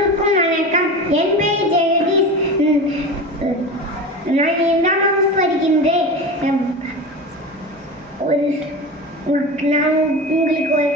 எல்லோருக்கும் வணக்கம் என் பெயர் ஜெகதீஷ் நான் இரண்டாம் வகுப்பு படிக்கின்றேன் நான் உங்களுக்கு ஒரு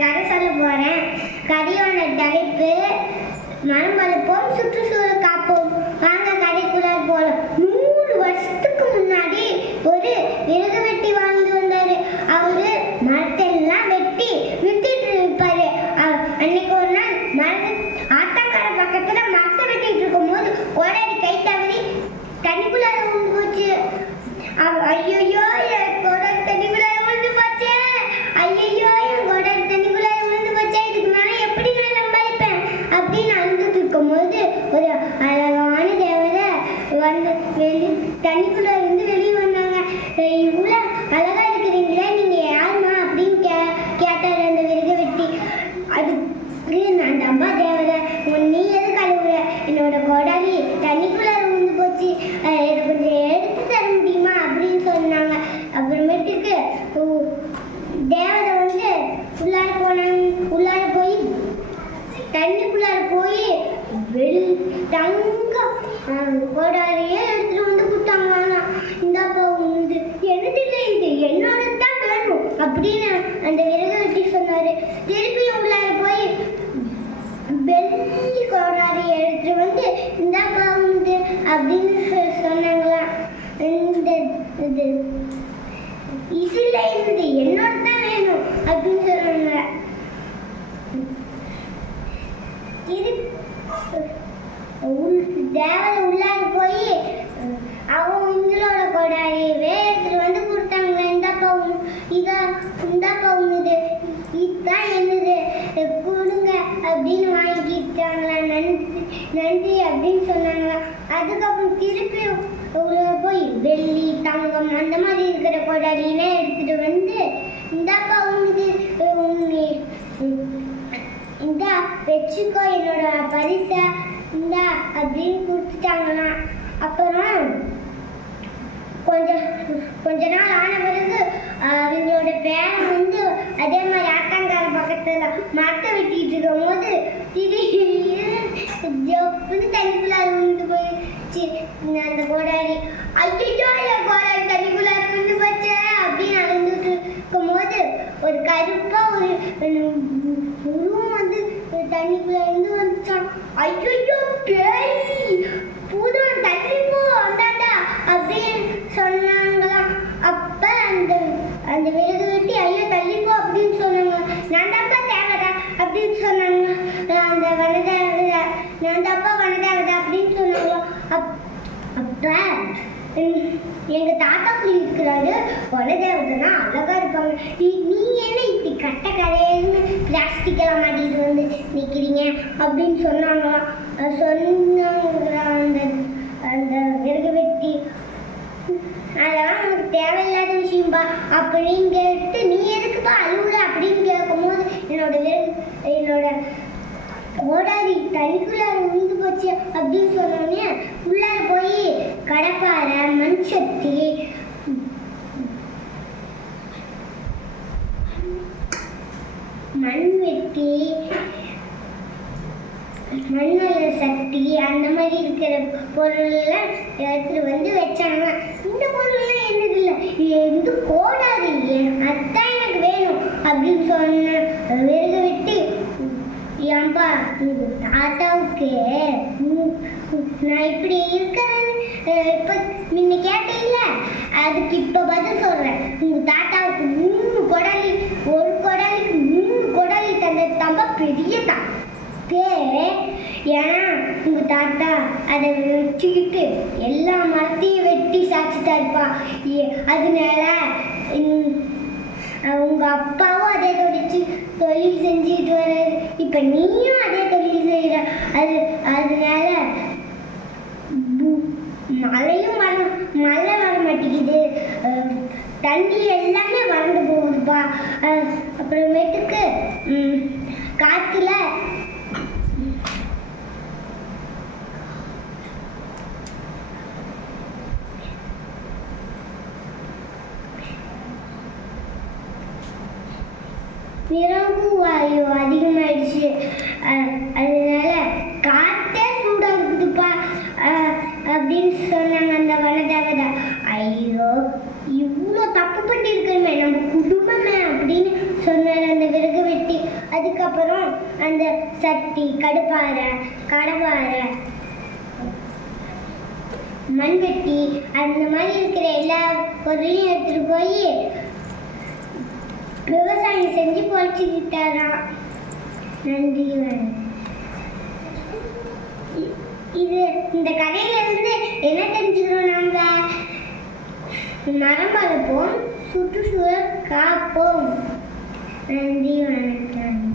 கோடாரியே எடுத்துட்டு வந்து கொடுத்தாங்க ஆனா இந்தாப்பா உண்டு எனது இல்லை இது என்னோட தான் வேணும் அப்படின்னு அந்த விறகு வெட்டி சொன்னாரு திருப்பியும் உள்ளார போய் வெள்ளி கோடாரி எடுத்துட்டு வந்து இந்தாப்பா உண்டு அப்படின்னு சொ- சொன்னாங்களாம் இந்த இது இசிலை இருந்து என்னோட தான் வேணும் அப்படின்னு சொன்னாங்க திரு- தேவதை உள்ளார போய் அவன் உங்களோட கொடாரியவே எடுத்துட்டு வந்து கொடுத்தாங்க இந்தாப்பா உன் இதா இந்தாப்பா உன்னுது தான் என்னது? கொடுங்க அப்படின்னு வாங்கிக்கிட்டாங்களா? நன்றி நன்றி அப்படின்னு சொன்னாங்களா? அதுக்கப்புறம் திருப்பி போய் வெள்ளி தங்கம் அந்த மாதிரி இருக்கிற கொடாரியெல்லாம் எடுத்துட்டு வந்து இந்தாப்பா உங்களுக்கு உண்மை இந்தா வச்சுக்கோ என்னோட பரிசை இந்தா அப்படின்னு கொடுத்துட்டாங்களாம் அப்புறம் கொஞ்சம் கொஞ்ச நாள் ஆன பிறகு அவங்க அவங்களோட பேரன் வந்து அதே மாதிரி ஆத்தாங்கார பக்கத்துல மரத்தை வெட்டிட்டு இருக்கும் போது திடீர்னு ஜப்புன்னு தண்ணிக்குள்ளார விழுந்து போயிடுச்சு அந்த கோடாரி ஐயோ என் கோடாரி தண்ணிக்குள்ளார விழுந்து போச்சே அப்படின்னு நடந்துட்டு இருக்கும் போது ஒரு கருப்பா ஒரு உருவம் வந்து தண்ணிக்குள்ள இருந்து வந்துச்சான் ஐயோ பேய் பூதம் தள்ளி போ அந்தாண்டா அப்படின்னு சொன்னாங்களாம் அப்ப அந்த அந்த விறகு வெட்டி ஐயோ தள்ளி போ அப்படின்னு சொன்னாங்க நான் தாப்பா தேவதா அப்படின்னு சொன்னாங்க அந்த வனதேவதா நான் தப்பா வனதேவதா அப்படின்னு சொன்னாங்களோ? அப் அப்ப எங்க தாத்தா சொல்லியிருக்கிறாரு வனதேவதைனா அழகா இருப்பாங்க. நீ- நீ என்ன இப்படி கட்ட கரையன்னு பிளாஸ்டிக் எல்லாம் மாட்டிட்டு வந்து நிக்கிறீங்க? அப்படின்னு சொன்னாங்களாம் சொன்னாங்க அந்த அந்த விறகு வெட்டி. அதெல்லாம் உனக்கு தேவையில்லாத விஷயம்பா. அப்படின்னு கேட்டு நீ எதுக்குப்பா அழுகுற அப்படின்னு கேட்கும்போது என்னோட விறகு என்னோட ஓடாதி போச்சு அப்படின்னு சொன்னோடனே உள்ளார போய் கடப்பாறை மண் சட்டி மண் வெட்டி மண்ணல்ல சக்தி அந்த மாதிரி இருக்கிற பொருள்லாம் எடுத்துட்டு வந்து வச்சாங்க. இந்த பொருள்லாம் என்னது இல்லை இது வந்து கோடாது அதான் எனக்கு வேணும் அப்படின்னு சொன்ன. விறகு வெட்டி ஏன்பா தாத்தாவுக்கு நான் இப்படி இருக்கிறேன்னு இப்போ இப்ப முன்ன கேட்டீங்கல்ல அதுக்கு இப்போ பதில் சொல்கிறேன் உங்கள் தாத்தாவுக்கு மூணு குடலி ஒரு குடலிக்கு மூணு குடலி தந்த தம்ப பெரிய தான் பேர் ஏன்னா உங்கள் தாத்தா அதை வச்சுக்கிட்டு எல்லா மரத்தையும் வெட்டி சாச்சிட்டா இருப்பா. ஏ- அதனால உங்கள் அப்பாவும் அதே தொழிச்சு தொழில் செஞ்சுட்டு வர்றாரு. இப்போ நீயும் அதே தொழில் செய்கிற அது அதனால மழையும் வர மழை வர மாட்டேங்குது. தண்ணி எல்லாமே வறண்டு போகுதுப்பா. அஹ் அப்புறமேட்டுக்கு காற்றுல நிரம்பு வாயு அதிகமாயிடுச்சு அஹ் அதனால காத்தே சூடா இருக்குதுப்பா அஹ் அப்படின்னு சொன்னாங்க அந்த வனதேவதை தப்பு பண்ணியிருக்கணுமே நம்ம குடும்பமே அப்படின்னு சொன்னார் அந்த விறகு வெட்டி அதுக்கப்புறம் அந்த சட்டி கடுப்பாறை கடப்பாறை மண்வெட்டி அந்த மாதிரி இருக்கிற எல்லா பொருளையும் எடுத்துட்டு போய் விவசாயம் செஞ்சு பொழைச்சிக்கிட்டாராம். நன்றி இ- இது இந்த கதையில இருந்து என்ன தெரிஞ்சுக்கிறோம் நாம மரம் வளர்ப்போம் சுற்றுச்சூழல் காப்போம். நன்றி வணக்கம்.